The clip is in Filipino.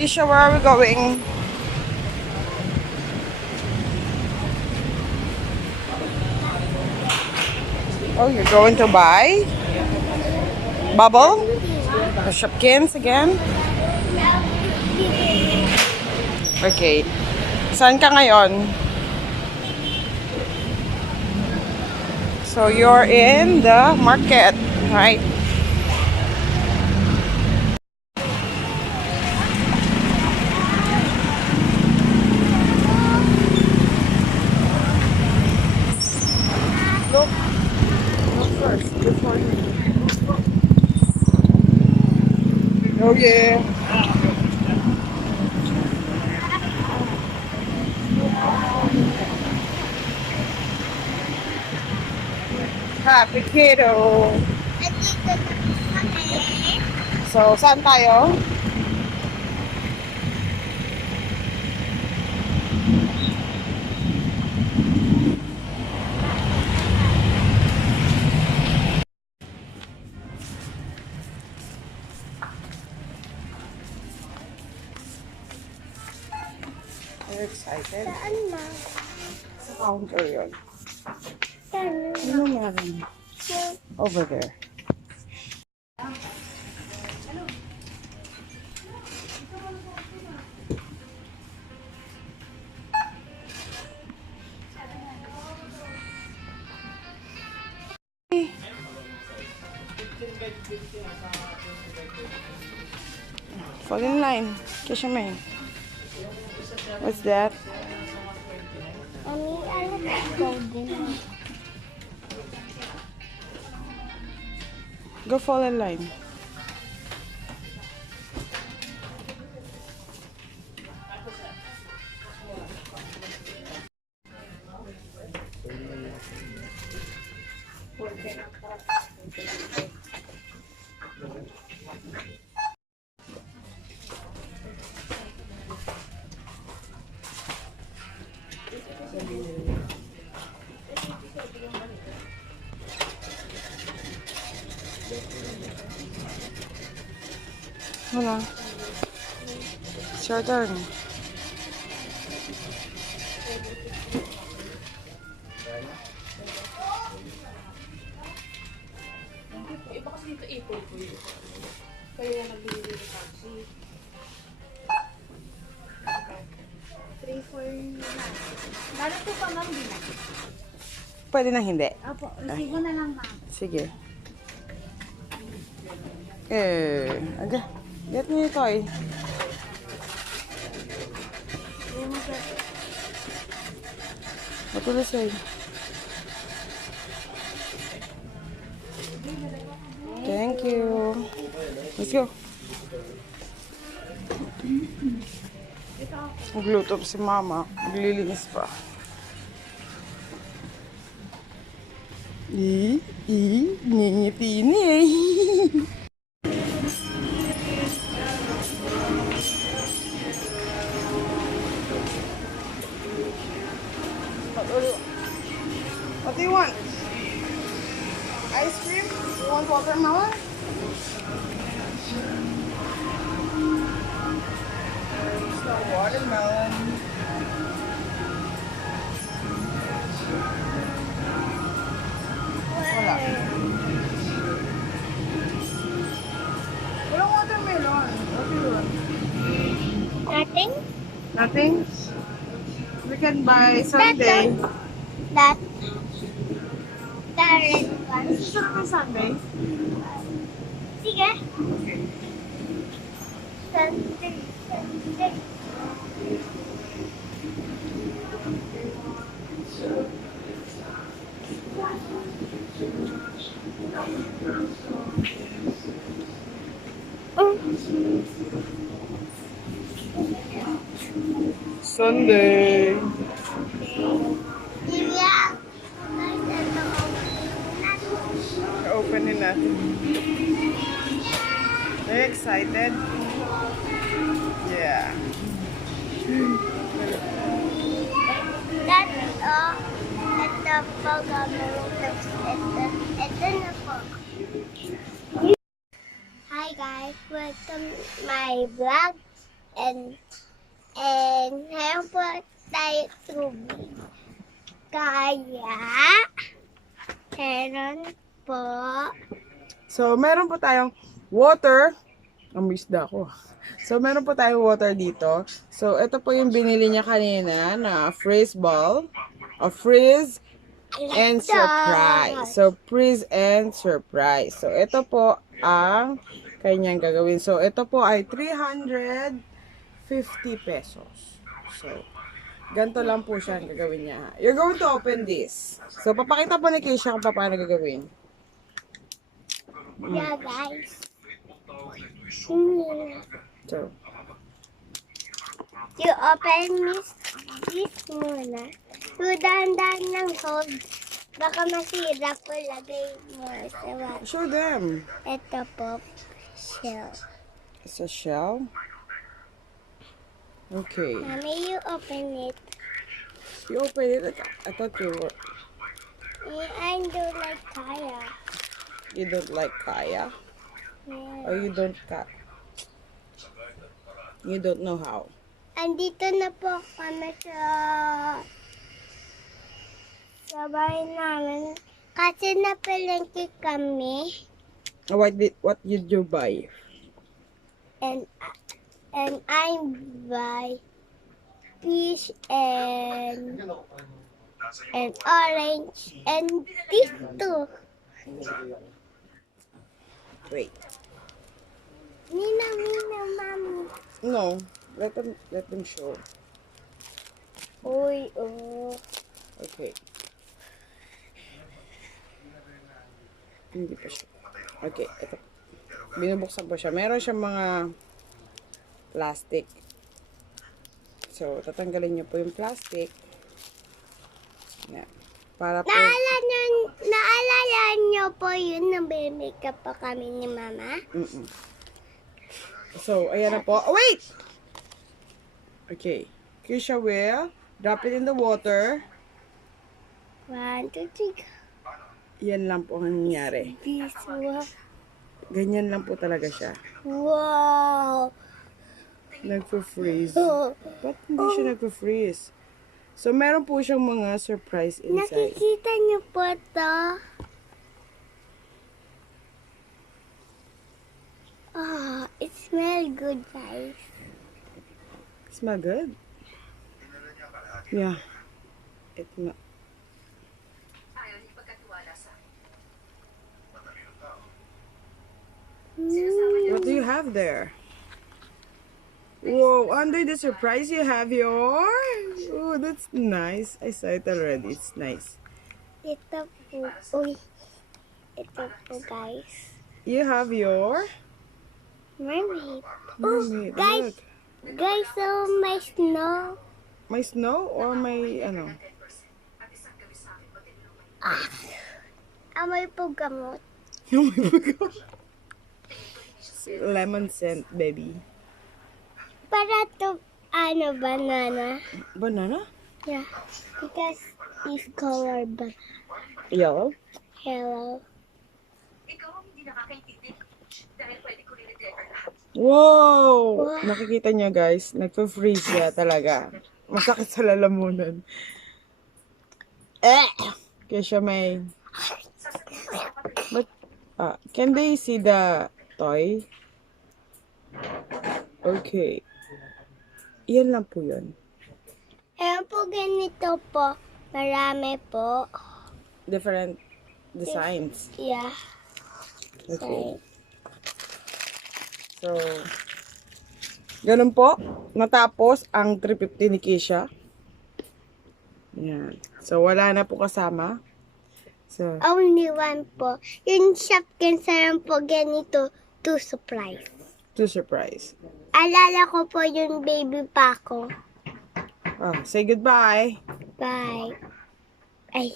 Kisha, where are we going? Oh, you're going to buy? Bubble? The Shopkins again? Okay. Saan ka ngayon? So you're in the market, right? Look. Look first. Before you. Oh yeah. Happy kiddo. So, saan tayo? Are you excited? Sa counter yun. Ano meron? Over there. Fall in line. Kiss your man. What's that? I like golden. Go fall in line. Hold on. It's your turn. Iba kasi dito ipon ko yun. Kaya nagbili ng taxi. 349. Narito pa ma'am din. Pwede na hindi. Opo, resibo na lang ma'am. Sige. Okay. Get me a toy. What will I say? Thank you. Let's go. Magluto pa si mama. Maglilinis pa. Ngingiti ni eh. What do you want? Ice cream? You want watermelon? There's no watermelon. Wala. Walang watermelon. What do you want? Nothing? Nothing? We can buy Sunday. That. The red one. Gusto naman Sunday? Sige. Okay. Sunday. Sunday. Sunday. Yeah. Openin natin. Are you excited? Yeah. That, ito po gagawin ito na po. Hi guys, welcome to my vlog. and meron po tayo tubig. Kaya, meron po. So, meron po tayong water. Amisda ako. So, meron po tayong water dito. So, ito po yung binili niya kanina na Frizz ball. A Frizz and surprise. So, Frizz and surprise. So, ito po ang kanyang gagawin. So, ito po ay 350 pesos. So, ganito lang po siya ang gagawin niya. You're going to open this. So, papakita po ni Krisha kung paano gagawin. Yeah, guys. So, You open this muna. So, dahan-dahan ng hold. Baka masira po lagay mo sa water. show them. Ito po, shell. It's a shell. Okay. Mommy, you open it. You open it. I thought you were. I don't like kaya. You don't like kaya? Yeah. Or you don't You don't know how? Andito na po kami sa bahay namin. Kasi napalengke kami. What did you buy? And I buy fish and orange and this too. Wait. Nina, mommy. No. Let them show. Uy, oh. Okay. Hindi pa siya. Okay, ito. Binubuksan po siya. Meron siyang mga plastic. So, tatanggalin niyo po yung plastic. Yan. Para po... Naalala niyo po yun na makeup pa kami ni Mama? So, ayan na po. Oh, wait! Okay. Krisha will drop it in the water. 1, 2, 3. Yan lang po ang nangyayari. This one. Ganyan lang po talaga siya. Wow! Nagpo-freeze. Ba't hindi siya nagpo-freeze? So, meron po siyang mga surprise inside. Nakikita niyo po ito? Oh, it smells good, guys. Smell good? Yeah. Ito na. What do you have there? Whoa, under the surprise you have your... Oh, that's nice. I saw it already. It's nice. Ito po. Uy. Ito po, guys. You have your... Mermaid. Mermaid. Guys. Look. Guys, so may snow. May snow or may ano? Amoy po gamot. Lemon scent, baby. Para to, banana. Banana? Yeah. Because it's color banana. Yellow? Hello. Wow! Wow. Nakikita niyo guys, nagpo-freeze siya talaga. Masakit sa lalamunan. Kaya siya may... But, can they see the toy? Okay. Yan lang po yun. Ayan po ganito po. Marami po. Different designs. Yeah. Okay. So, ganun po. Natapos ang 350 ni Krisha. Yan. So, wala na po kasama. So, Only one po. Yung Shopkins naman po ganito. To surprise. to surprise. Alala ko po yung baby pa ko. Say goodbye. Bye. Ay.